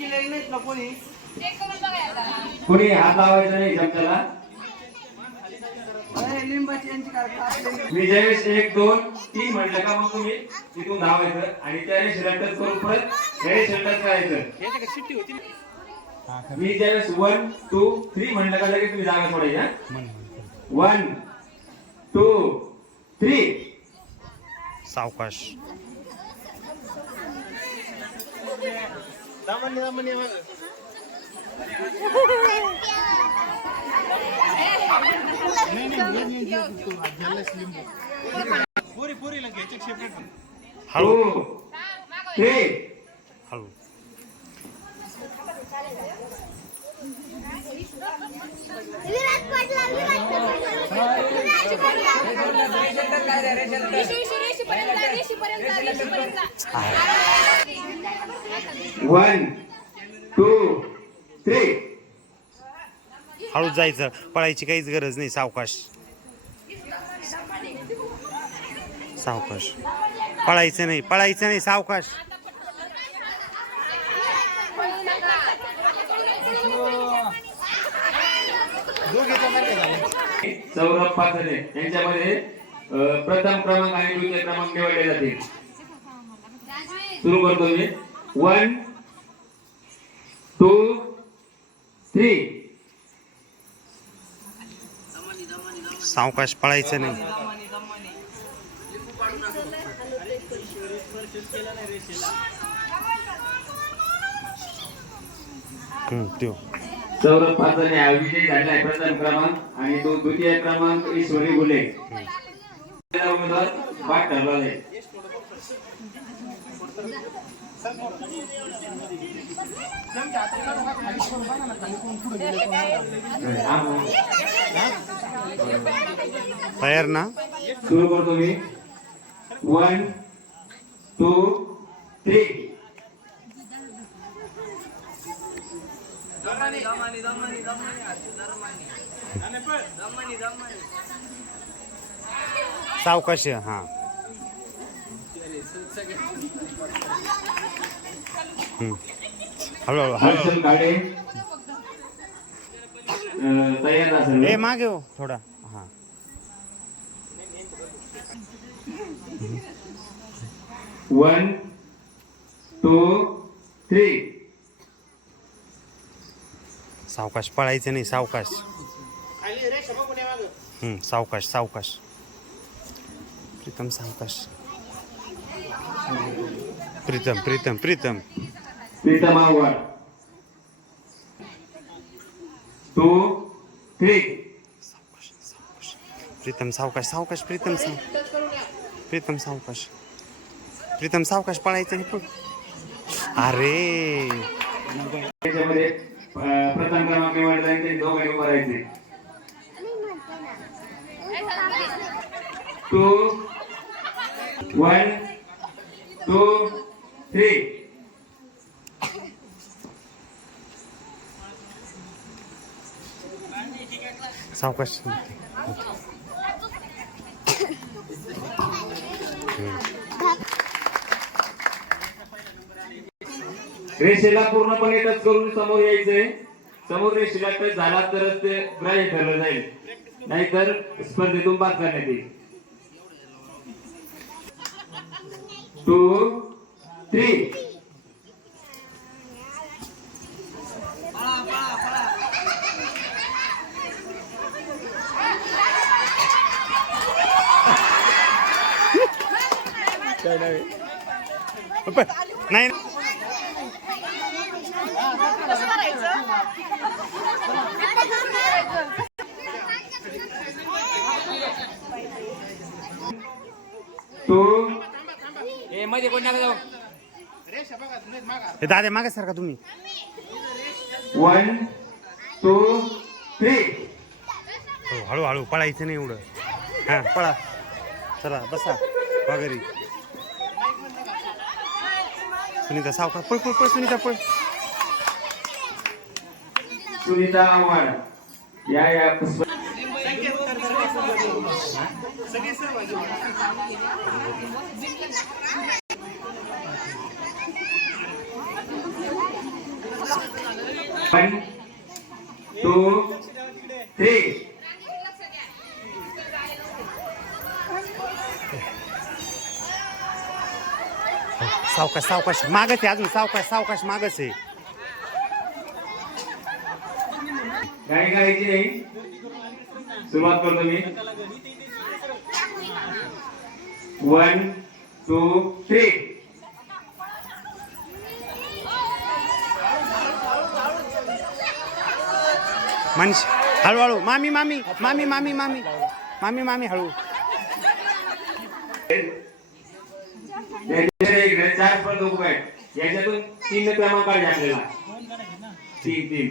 केलेले नाहीत ना कोणी? कोणी हात लावायचा नाही चमच्याला अरे, लिंबाची यांची काय कापलेली. मी ज्यावेळेस एक दोन तीन म्हटलं का मग तुम्ही? तिथून धावायचं. आणि त्यावेळेस टच करून परत त्यावेळेस टच करायचं. मी ज्यावेळेस वन टू थ्री म्हटलं का लगेच तुम्ही जागा सोडायची हा? वन टू थ्री सावकाश. हळू. टू थ्री हळू विराट पडला. विराट पडला ऋषी ऋषी ऋषी पर्यंत ऋषी पर्यंत ऋषी पर्यंत वन टू थ्री हळूच जायचं पळायची काहीच गरज नाही सावकाश. सावकाश. पळायचं नाही पळायचं नाही सावकाश. सौरभ पाथरे यांच्यामध्ये प्रथम क्रमांक आणि द्वितीय क्रमांक निवडले जातील. सुरू करतो मी. वन टू थ्री सावकाश पळायचं नाही. सौरभ पाथरे हा विजयी झालेला आहे. प्रथम क्रमांक आणि तो द्वितीय क्रमांक ईश्वरी गुले. उमेदवार वाट ठरला आहे तयार ना सुरू करतो मी वन टू थ्री सावकाश हा. हळूहळू हळू असेल ए मागे हो थोडा. हा. One two three. सावकाश पळायचं नाही सावकाश. हम्म, सावकाश सावकाश. प्रीतम सावकाश प्रीतम प्रीतम प्रीतम प्रीतम आव्हाड टू थ्री प्रीतम सावकाश सावकाश प्रीतम साव प्रीतम सावकाश प्रीतम सावकाश पळायचं पण अरे त्याच्यामध्ये प्रथम क्रमांक निवडला आहे ते दोघे उभं राहायचे टू वन टू थ्री सावकाश रेषेला पूर्णपणे टच करून समोर यायचंय. समोर रेषेला टच झाला तरच ते ग्राह्य ठरलं जाईल. नाहीतर स्पर्धेतून बाद करण्यात येईल. To three. नाही. टू हे दादा मागे सारखा तुम्ही. वन टू थ्री हळू हळू हळू पळायचं नाही एवढं. हा पळा. चला बसा. वगैरे सुनीता सावकाश पळ पळ पळ सुनीता पळ. सुनीता आव्हाड. या या स्प- वन टू थ्री सावकाश सावकाश. मागच आहे अजून. सावकाश सावकाश मागच आहे. गाडी करायची नाही सुरुवात करतो मी. One two three. मनीष हळूहळू. मामी मामी मामी मामी मामी. मामी मामी हळू. चार उभे आहेत. याच्यातून तीन क्रमांक आपल्याला. तीन तीन.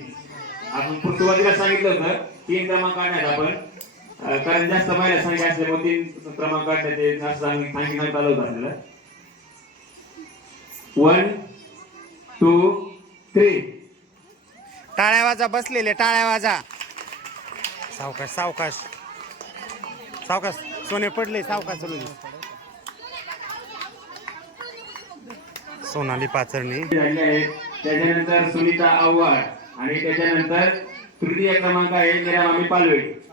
आपण सुरुवातीला सांगितलं होतं तीन क्रमांक काढण्यात आपण. कारण जास्त महिला संख्या असल्यामुळे तीन क्रमांक काढण्यात ते असं सांगित- सांगितण्यात आलं होतं आपल्याला वन टू थ्री टाळ्या वाजा बसलेले टाळ्या वाजा. सावकाश सावकाश. सावकाश सोने पडले सावकाश दे. सोनाली पाचरणी. त्याच्यानंतर सुनीता आव्हाड आणि त्याच्यानंतर तृतीय क्रमांक आहे मेरा मामी पालवे.